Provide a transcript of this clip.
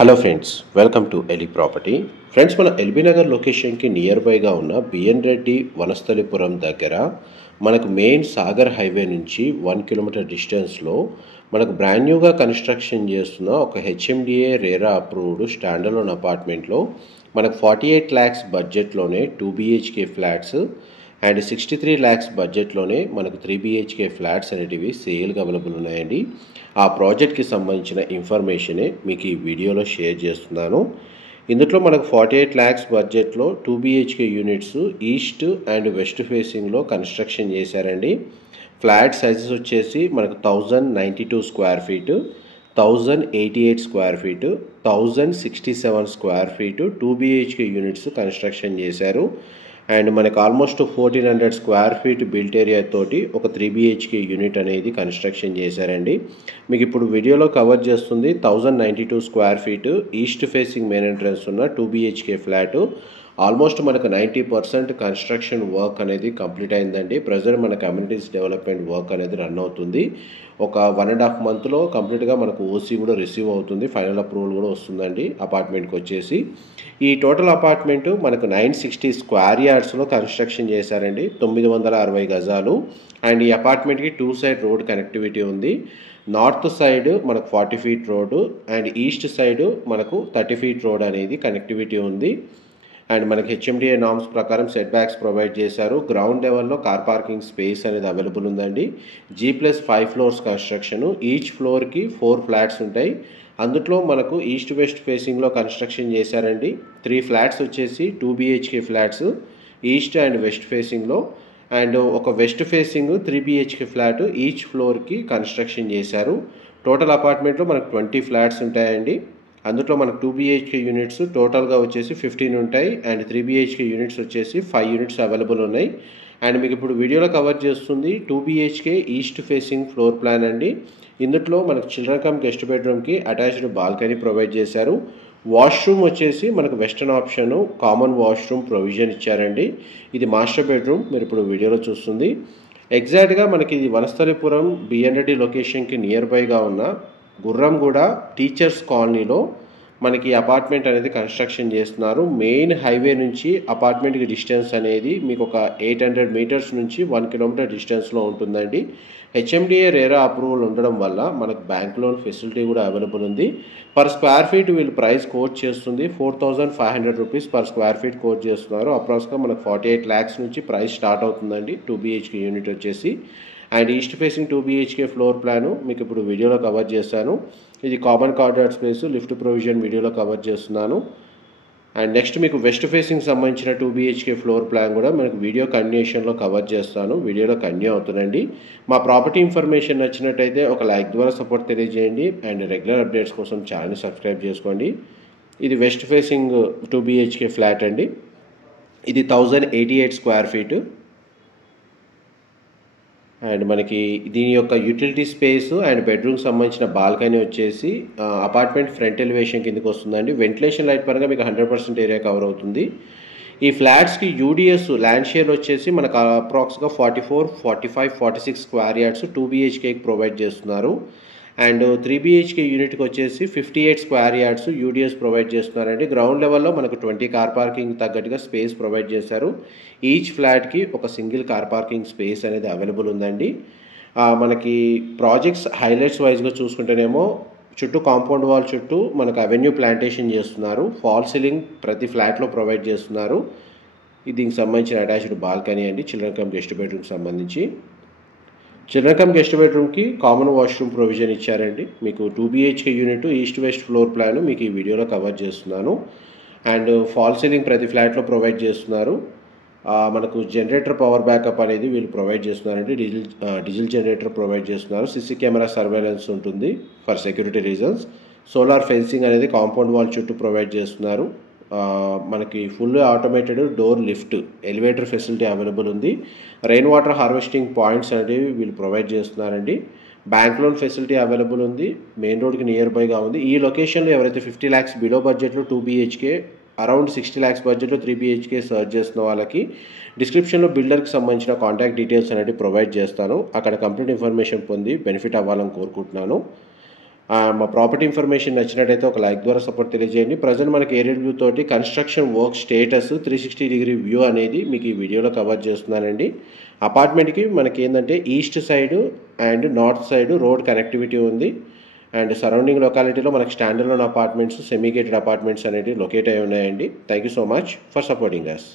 Hello friends, welcome to Eli property. Friends, మన ఎల్బీ నగర్ లొకేషన్కి near బైగా ఉన్న బిఎన్ రెడ్డి వనస్థలిపురం దగ్గర మనకు మెయిన్ సాగర్ హైవే నుంచి 1 కిలోమీటర్ డిస్టెన్స్లో మనకు బ్రాండ్ న్యూగా కన్స్ట్రక్షన్ చేస్తున్న ఒక హెచ్ఎండిఏ రేరా అప్రూవ్డ్ స్టాండర్లోన్ అపార్ట్మెంట్లో మనకు 48 lakhs బడ్జెట్లోనే 2 BHK ఫ్లాట్స్ అండ్ 63 lakhs బడ్జెట్లోనే మనకు 3 BHK ఫ్లాట్స్ అనేటివి సేల్గా అవైలబుల్ ఉన్నాయండి. ఆ ప్రాజెక్ట్కి సంబంధించిన ఇన్ఫర్మేషనే మీకు ఈ వీడియోలో షేర్ చేస్తున్నాను. ఇందులో మనకు 48 lakhs బడ్జెట్లో 2 BHK units east and west ఫేసింగ్లో కన్స్ట్రక్షన్ చేశారండి. ఫ్లాట్ సైజెస్ వచ్చేసి మనకు 1092 square feet, 1088 square feet, 1067 square feet 2 BHK units construction చేశారు. అండ్ మనకు almost 1400 square feet built area తోటి ఒక 3 BHK యూనిట్ అనేది కన్స్ట్రక్షన్ చేశారండి. మీకు ఇప్పుడు వీడియోలో కవర్ చేస్తుంది 1092 square feet east facing main entrance ఉన్న 2 BHK ఫ్లాట్. ఆల్మోస్ట్ మనకు 90% కన్స్ట్రక్షన్ వర్క్ అనేది కంప్లీట్ అయిందండి. ప్రజెంట్ మన కమ్యూనిటీస్ డెవలప్మెంట్ వర్క్ అనేది రన్ అవుతుంది. ఒక 1.5 monthలో కంప్లీట్గా మనకు ఓసీ కూడా రిసీవ్ అవుతుంది, ఫైనల్ అప్రూవల్ కూడా వస్తుందండి అపార్ట్మెంట్కి వచ్చేసి. ఈ టోటల్ అపార్ట్మెంట్ మనకు 960 స్క్వేర్ యార్డ్స్లో కన్స్ట్రక్షన్ చేశారండి, 960 గజాలు. అండ్ ఈ అపార్ట్మెంట్కి 2 side రోడ్ కనెక్టివిటీ ఉంది. నార్త్ సైడ్ మనకు 40 feet road and east side మనకు 30 feet రోడ్ అనేది కనెక్టివిటీ ఉంది. అండ్ మనకి హెచ్ఎండిఏ నామ్స్ ప్రకారం సెట్ బ్యాక్స్ ప్రొవైడ్ చేశారు. గ్రౌండ్ లెవెల్లో కార్ పార్కింగ్ స్పేస్ అనేది అవైలబుల్ ఉందండి. G+5 floors కన్స్ట్రక్షన్, ఈచ్ ఫ్లోర్కి 4 ఫ్లాట్స్ ఉంటాయి. అందులో మనకు ఈస్ట్ వెస్ట్ ఫేసింగ్లో కన్స్ట్రక్షన్ చేశారండి. 3 ఫ్లాట్స్ వచ్చేసి 2 BHK flats east and west ఫేసింగ్లో, అండ్ ఒక west facing 3 BHK flat each ఫ్లోర్కి కన్స్ట్రక్షన్ చేశారు. టోటల్ అపార్ట్మెంట్లో మనకు 20 ఫ్లాట్స్ ఉంటాయండి. అందులో మనకు 2 BHK యూనిట్స్ టోటల్గా వచ్చేసి 15 ఉంటాయి అండ్ 3 BHK యూనిట్స్ వచ్చేసి 5 యూనిట్స్ అవైలబుల్ ఉన్నాయి. అండ్ మీకు ఇప్పుడు వీడియోలో కవర్ చేస్తుంది 2 BHK east facing floor plan అండి. ఇందులో మనకు చిల్డ్రన్ కమ్ గెస్ట్ బెడ్రూమ్కి అటాచ్డ్ బాల్కనీ ప్రొవైడ్ చేశారు. వాష్రూమ్ వచ్చేసి మనకు western option common washroom provision ఇచ్చారండి. ఇది మాస్టర్ బెడ్రూమ్ మీరు ఇప్పుడు వీడియోలో చూస్తుంది. ఎగ్జాక్ట్గా మనకి ఇది వనస్థలిపురం బిఎన్ రెడ్డి లొకేషన్కి నియర్ బైగా ఉన్న గుర్రంగూడ టీచర్స్ కాలనీలో మనకి అపార్ట్మెంట్ అనేది కన్స్ట్రక్షన్ చేస్తున్నారు. మెయిన్ హైవే నుంచి అపార్ట్మెంట్కి డిస్టెన్స్ అనేది మీకు ఒక 800 meters నుంచి 1 kilometer డిస్టెన్స్లో ఉంటుందండి. హెచ్ఎండిఏ రేరా అప్రూవల్ ఉండడం వల్ల మనకు బ్యాంక్ లోన్ ఫెసిలిటీ కూడా అవైలబుల్ ఉంది. పర్ స్క్వేర్ ఫీట్ వీళ్ళు ప్రైస్ కోట్ చేస్తుంది 4500 rupees per square feet quote చేస్తున్నారు. అప్రాక్స్గా మనకు 48 lakhs నుంచి ప్రైస్ స్టార్ట్ అవుతుందండి 2 BHK యూనిట్ వచ్చేసి. And east facing 2 BHK floor plan మీకు ఇప్పుడు వీడియోలో కవర్ చేశాను. ఇది కామన్ కార్డియార్ స్పేస్, లిఫ్ట్ ప్రొవిజన్ వీడియోలో కవర్ చేస్తున్నాను. అండ్ నెక్స్ట్ మీకు వెస్ట్ ఫేసింగ్ సంబంధించిన 2 BHK ఫ్లోర్ ప్లాన్ కూడా మనకు వీడియో కంటిన్యూషన్లో కవర్ చేస్తాను. వీడియోలో కంటిన్యూ అవుతుందండి. మా ప్రాపర్టీ ఇన్ఫర్మేషన్ నచ్చినట్టయితే ఒక లైక్ ద్వారా సపోర్ట్ తెలియజేయండి అండ్ రెగ్యులర్ అప్డేట్స్ కోసం ఛానల్ని సబ్స్క్రైబ్ చేసుకోండి. ఇది వెస్ట్ ఫేసింగ్ 2 BHK ఫ్లాట్ అండి. ఇది 1088 స్క్వేర్ ఫీటు. అండ్ మనకి దీని యొక్క యూటిలిటీ స్పేస్ అండ్ బెడ్రూమ్ సంబంధించిన బాల్కనీ వచ్చేసి అపార్ట్మెంట్ ఫ్రంట్ ఎలివేషన్ కిందకి వస్తుందండి. వెంటిలేషన్ లైట్ పరంగా మీకు 100% ఏరియా కవర్ అవుతుంది. ఈ ఫ్లాట్స్కి యూడిఎస్ ల్యాండ్ షేర్ వచ్చేసి మనకు అప్రాక్స్గా 44, 45, 46 స్క్వేర్ యార్డ్స్ 2 BHKకి ప్రొవైడ్ చేస్తున్నారు. అండ్ 3 BHK యూనిట్కి వచ్చేసి 58 స్క్వేర్ యార్డ్స్ యూడిఎస్ ప్రొవైడ్ చేస్తున్నారండి. గ్రౌండ్ లెవెల్లో మనకు 20 కార్ పార్కింగ్ తగ్గట్టుగా స్పేస్ ప్రొవైడ్ చేశారు. ఈచ్ ఫ్లాట్కి ఒక సింగిల్ కార్ పార్కింగ్ స్పేస్ అనేది అవైలబుల్ ఉందండి. మనకి ప్రాజెక్ట్స్ హైలైట్స్ వైజ్గా చూసుకుంటేనేమో చుట్టూ కాంపౌండ్ వాల్ చుట్టూ మనకు అవెన్యూ ప్లాంటేషన్ చేస్తున్నారు. ఫాల్ సీలింగ్ ప్రతి ఫ్లాట్లో ప్రొవైడ్ చేస్తున్నారు. ఇది దీనికి సంబంధించిన అటాచ్డ్ బాల్కనీ అండి. చిల్డ్రన్ కమ్ గెస్ట్ బెడ్రూమ్కి సంబంధించి చిల్డ్రన్ కమ్ గెస్ట్ బెడ్రూమ్కి కామన్ వాష్రూమ్ ప్రొవిజన్ ఇచ్చారండి. మీకు 2 BHK unit east west floor plan మీకు ఈ వీడియోలో కవర్ చేస్తున్నాను. అండ్ ఫాల్ సీలింగ్ ప్రతి ఫ్లాట్లో ప్రొవైడ్ చేస్తున్నారు. మనకు జనరేటర్ పవర్ బ్యాకప్ అనేది వీళ్ళు ప్రొవైడ్ చేస్తున్నారండి. డీజిల్ జనరేటర్ ప్రొవైడ్ చేస్తున్నారు. CC కెమెరా సర్వేలెన్స్ ఉంటుంది for security reasons. Solar fencing అనేది కాంపౌండ్ వాల్ చుట్టూ ప్రొవైడ్ చేస్తున్నారు. మనకి full automated door lift elevator facility available ఉంది. రెయిన్ వాటర్ హార్వెస్టింగ్ పాయింట్స్ అనేవి వీళ్ళు ప్రొవైడ్ చేస్తున్నారండి. బ్యాంక్ లోన్ ఫెసిలిటీ అవైలబుల్ ఉంది. మెయిన్ రోడ్కి నియర్ బైగా ఉంది. ఈ లొకేషన్లో ఎవరైతే 50 lakhs బిలో బడ్జెట్లో 2 BHK, అరౌండ్ 60 lakhs బడ్జెట్లో 3 BHK సర్చ్ చేస్తున్న వాళ్ళకి డిస్క్రిప్షన్లో బిల్డర్కి సంబంధించిన కాంటాక్ట్ డీటెయిల్స్ అనేది ప్రొవైడ్ చేస్తాను. అక్కడ కంప్లీట్ ఇన్ఫర్మేషన్ పొంది బెనిఫిట్ అవ్వాలని కోరుకుంటున్నాను. మా ప్రాపర్టీ ఇన్ఫర్మేషన్ నచ్చినట్టయితే ఒక లైక్ ద్వారా సపోర్ట్ తెలియజేయండి. ప్రజెంట్ మనకి ఏరియల్ వ్యూ తోటి construction work status 360 degree view అనేది మీకు ఈ వీడియోలో కవర్ చేస్తున్నానండి. అపార్ట్మెంట్కి మనకి ఏంటంటే east side and north side road connectivity ఉంది. అండ్ సరౌండింగ్ లొకాలిటీలో మనకి standard loan apartments, semi gated apartments అనేవి లొకేట్ అయి ఉన్నాయండి. Thank you so much for supporting us.